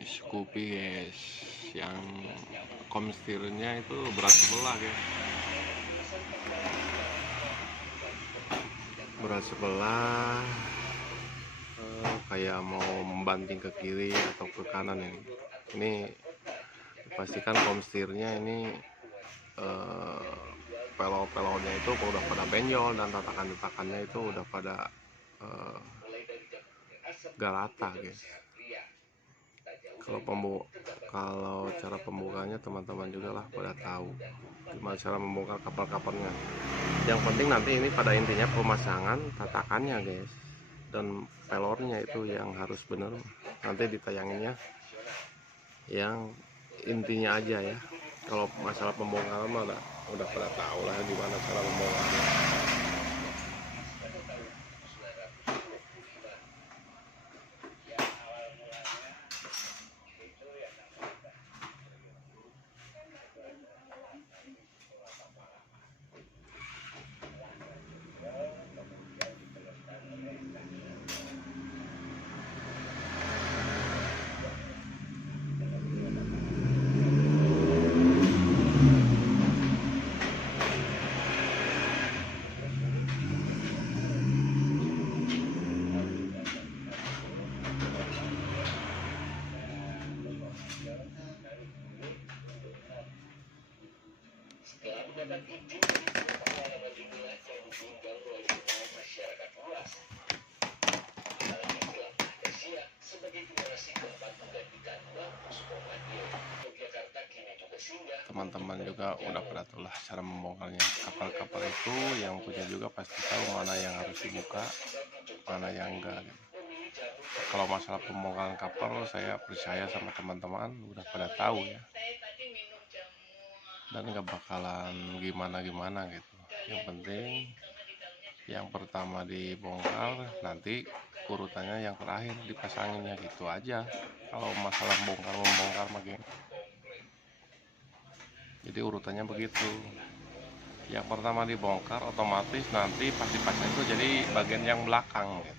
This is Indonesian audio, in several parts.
Scoopy guys, yang komstirnya itu berat sebelah guys, berat sebelah, kayak mau membanting ke kiri atau ke kanan. Ini pastikan komstirnya ini pelau-pelaunya itu udah pada benjol dan tatakan-tatakannya itu udah pada gak rata guys. Kalau cara pembukanya teman-teman juga lah pada tahu gimana cara membongkar kapal-kapalnya. Yang penting nanti ini pada intinya pemasangan tatakannya guys, dan pelornya itu yang harus bener. Nanti ditayanginnya yang intinya aja ya. Kalau masalah pembongkaran mah udah pada tahu lah gimana cara membongkarnya. Setelah mendapat izin dari pengalaman jumlah yang ditinggal oleh masyarakat luas, Asia sebagai generasi keempat menggantikan Lampus Pomadio, Yogyakarta kini juga singgah. Teman-teman juga udah pada tahu lah cara membongkarnya. Kapal-kapal itu yang punya juga pasti tahu mana yang harus dibuka, mana yang enggak gitu. Kalau masalah pembongkaran kapal, saya percaya sama teman-teman udah pada tahu ya, dan nggak bakalan gimana-gimana gitu. Yang penting yang pertama dibongkar, nanti urutannya yang terakhir dipasanginnya gitu aja. Kalau masalah bongkar-membongkar makin, jadi urutannya begitu. Yang pertama dibongkar, otomatis nanti pas dipasang itu jadi bagian yang belakang gitu.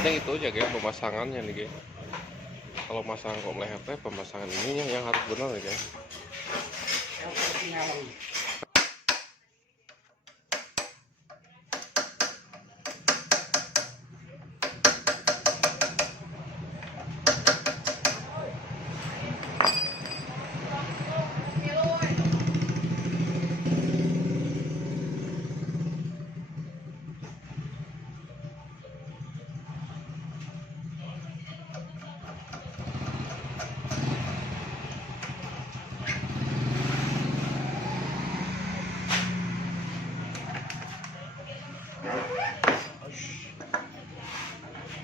penting itu aja guys, pemasangannya nih guys. Kalau masang kok meleher teh, pemasangan ininya yang harus benar nih guys.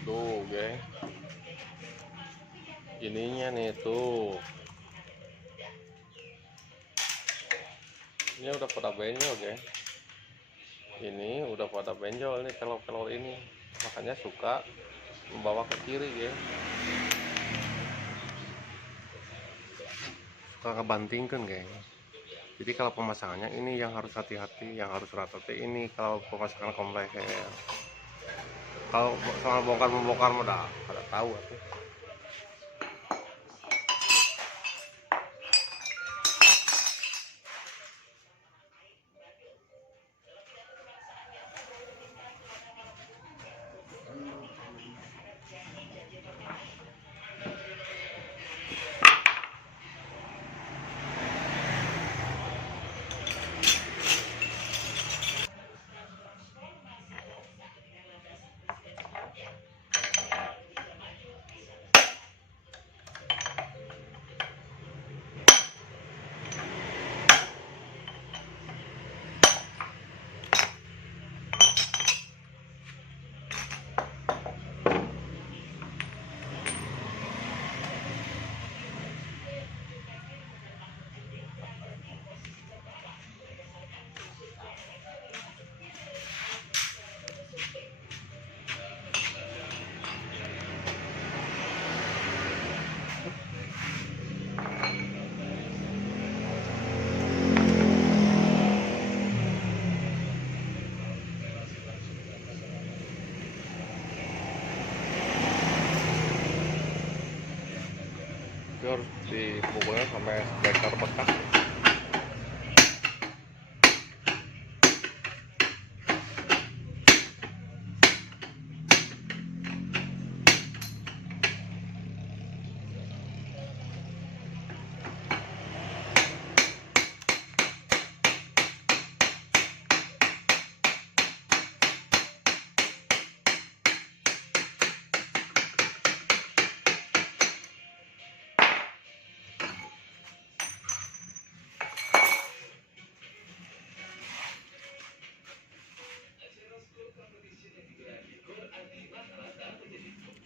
Tuh guys, ininya nih tuh, ini udah pada benjol guys. Ini udah pada benjol nih pelor-pelor ini, makanya suka membawa ke kiri guys, suka ngebantingkan guys. Jadi kalau pemasangannya ini yang harus hati-hati, yang harus rata ini kalau pemasangan kompleks. Kalau soal bongkar-membongkar udah pada tahu aku. Itu harus dipukulnya sampai spektor bekas.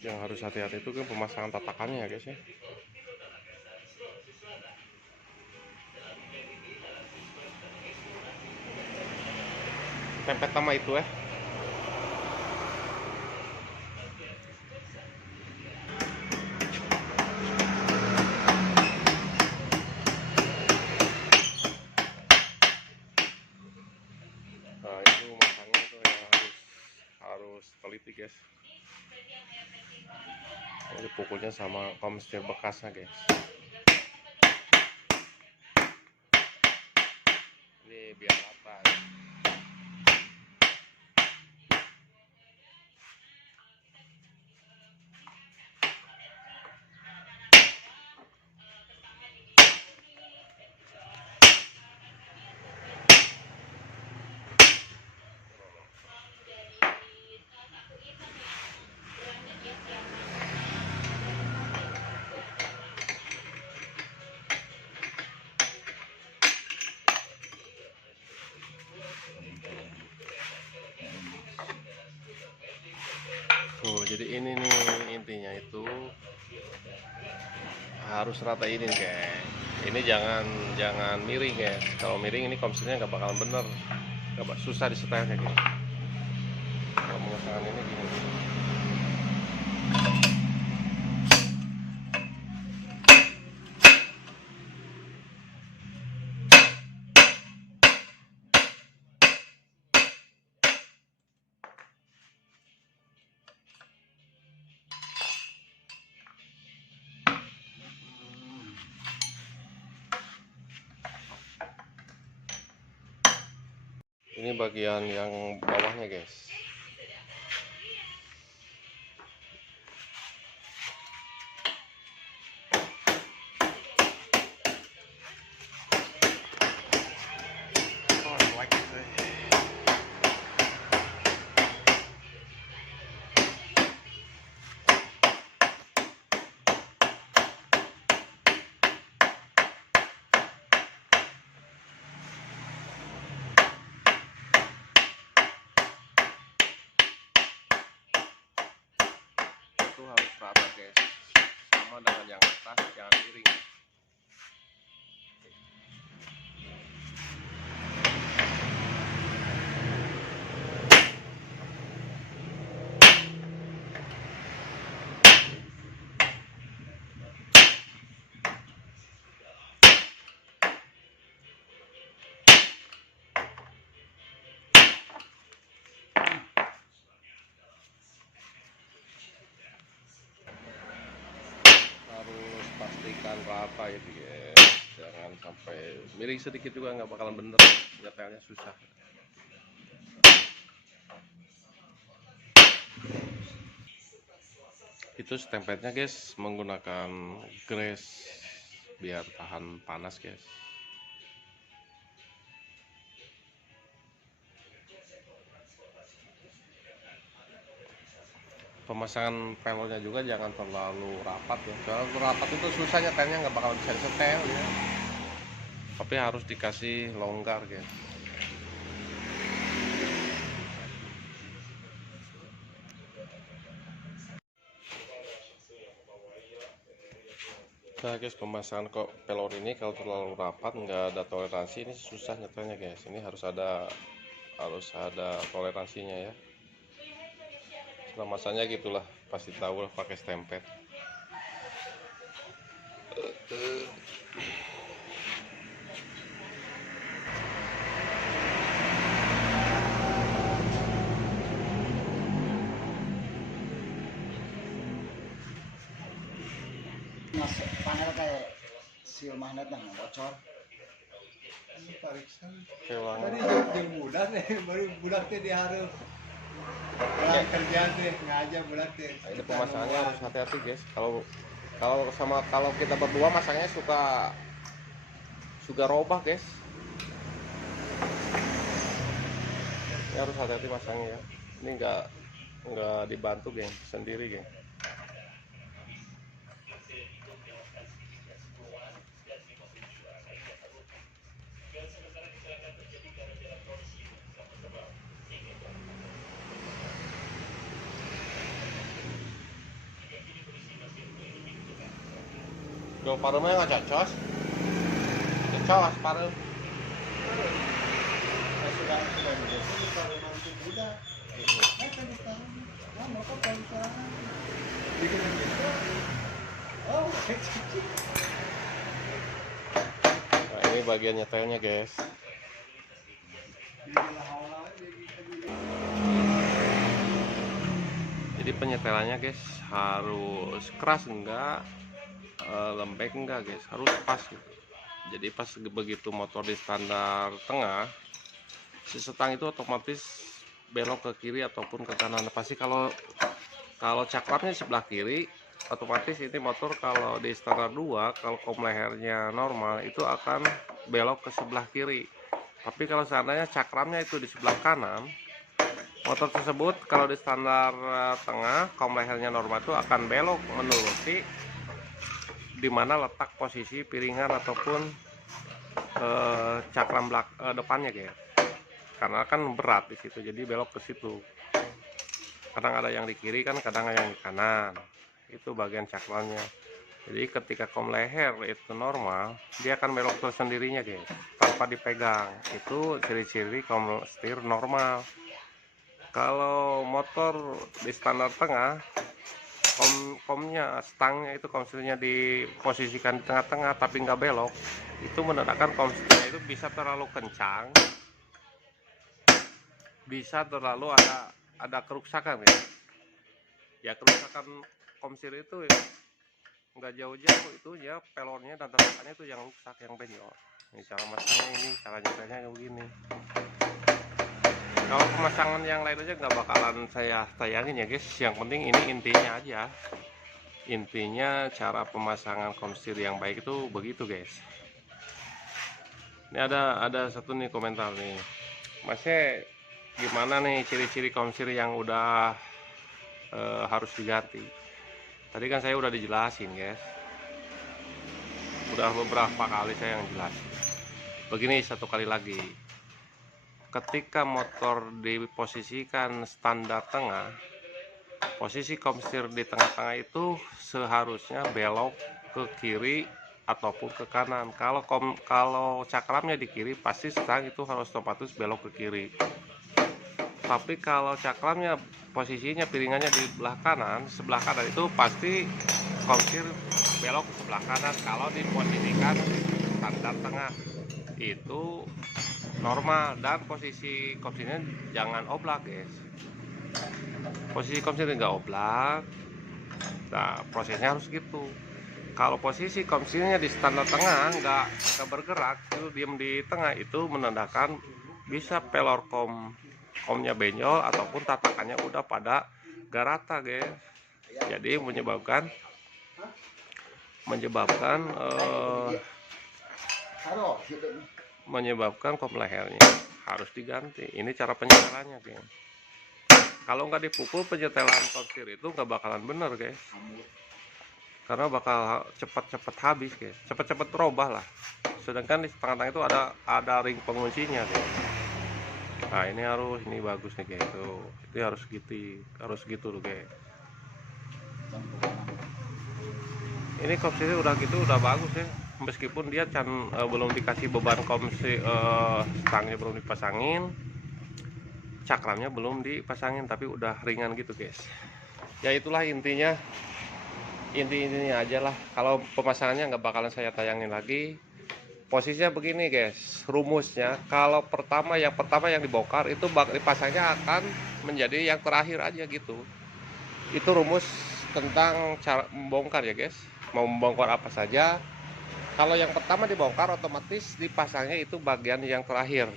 Yang harus hati-hati itu kan pemasangan tatakannya ya guys ya. Tempet sama itu ya. Nah itu masangnya tuh yang harus teliti guys. Dipukulnya sama komstir bekasnya guys. Ini biar rata ya. Tuh, jadi ini nih intinya itu harus rata ini guys. Ini jangan miring guys. Kalau miring ini komstilnya nggak bakalan bener, susah disetelnya guys. Kalau pemasangan ini gini. Ini bagian yang bawahnya guys. Itu harus rata guys, sama dengan yang atas, jangan miring. Harus pastikan rata ya guys, jangan sampai miring sedikit juga nggak bakalan bener, nyetelnya susah. Itu stempetnya guys menggunakan grease biar tahan panas guys. Pemasangan pelornya juga jangan terlalu rapat ya, kalau rapat itu susah nyetelnya, nggak bakal bisa disetel ya, tapi harus dikasih longgar guys. Nah guys, pemasangan kok pelor ini kalau terlalu rapat nggak ada toleransi, ini susah nyetelnya guys. Ini harus ada toleransinya ya. Masanya gitulah, pasti tahu lah pakai stempet. Masuk panel kayak seal magnet yang bocor. Pariksan. Kelang. Tadi jam budak nih, baru budak teh diharap. Pulang kerja teh ngaja budak teh. Nah, ini pemasangannya harus hati-hati guys. Kalau kita berdua masangnya suka robah guys. Ini harus hati-hati masangnya ya. Ini nggak dibantu geng, sendiri geng. Yo paremnya nggak cocos, cocos parem. Sudah biasa kalau nanti budak. Tadi tahu. Wah, mau kok kalau sekarang. Bikin gitu. Oh, kecil. Nah ini bagian nyetelnya guys. Jadi penyetelannya guys harus keras enggak, lembek enggak guys, harus pas gitu. Jadi pas begitu motor di standar tengah, si setang itu otomatis belok ke kiri ataupun ke kanan. Pasti kalau cakramnya di sebelah kiri, otomatis ini motor kalau di standar 2, kalau kom lehernya normal itu akan belok ke sebelah kiri. Tapi kalau seandainya cakramnya itu di sebelah kanan, motor tersebut kalau di standar tengah, kom lehernya normal itu akan belok menuruti di mana letak posisi piringan ataupun cakram depannya guys. Karena kan berat di situ, jadi belok ke situ. Kadang ada yang di kiri kan, kadang ada yang di kanan. Itu bagian cakramnya. Jadi ketika kom leher itu normal, dia akan belok tersendirinya guys, tanpa dipegang. Itu ciri-ciri kom setir normal. Kalau motor di standar tengah, komnya, stangnya itu kom setirnya diposisikan di tengah-tengah tapi nggak belok, itu menandakan kom setirnya itu bisa terlalu kencang, bisa terlalu ada kerusakan ya. Kerusakan kom setir itu ya, nggak jauh-jauh itu ya, pelornya dan tatakannya itu yang rusak, yang benjol. Ini cara masangnya, ini cara nyetelnya begini. Kalau pemasangan yang lain aja nggak bakalan saya tayangin ya guys. Yang penting ini intinya aja. Intinya cara pemasangan komstir yang baik itu begitu guys. Ini ada satu nih komentar nih, Masnya gimana nih ciri-ciri komstir yang udah harus diganti? Tadi kan saya udah dijelasin guys, udah beberapa kali saya yang jelasin. Begini satu kali lagi, ketika motor diposisikan standar tengah, posisi komstir di tengah-tengah itu seharusnya belok ke kiri ataupun ke kanan. Kalau cakramnya di kiri, pasti stang itu harus otomatis belok ke kiri. Tapi kalau cakramnya posisinya piringannya di sebelah kanan itu pasti komstir belok ke sebelah kanan. Kalau diposisikan standar tengah itu normal, dan posisi komstirnya jangan oblak guys. Posisi komstir nggak oblak, nah prosesnya harus gitu. Kalau posisi komstirnya di standar tengah nggak bergerak, itu diam di tengah, itu menandakan bisa pelor komnya benjol ataupun tatakannya udah pada gak rata guys. Jadi menyebabkan kom lehernya harus diganti. Ini cara penyetelannya guys. Kalau nggak dipukul, penyetelan komstir itu nggak bakalan bener guys, karena bakal cepat-cepat habis guys, cepat-cepat robah lah. Sedangkan di tengah-tengah itu ada ring penguncinya guys. Nah ini bagus nih guys, tuh itu harus gitu loh guys. Ini komstirnya udah gitu, udah bagus ya, meskipun dia belum dikasih beban stangnya belum dipasangin, cakramnya belum dipasangin, tapi udah ringan gitu guys. Ya itulah intinya aja lah. Kalau pemasangannya nggak bakalan saya tayangin lagi. Posisinya begini guys, rumusnya kalau yang pertama yang dibongkar itu dipasangnya akan menjadi yang terakhir aja gitu. Itu rumus tentang cara membongkar ya guys. Mau membongkar apa saja, kalau yang pertama dibongkar otomatis dipasangnya itu bagian yang terakhir.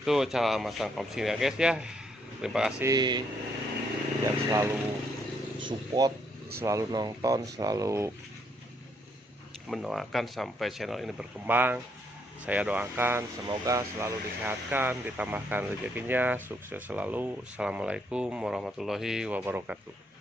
Itu cara masang komstir ya guys ya. Terima kasih yang selalu support, selalu nonton, selalu mendoakan sampai channel ini berkembang. Saya doakan semoga selalu disehatkan, ditambahkan rezekinya, sukses selalu. Assalamualaikum warahmatullahi wabarakatuh.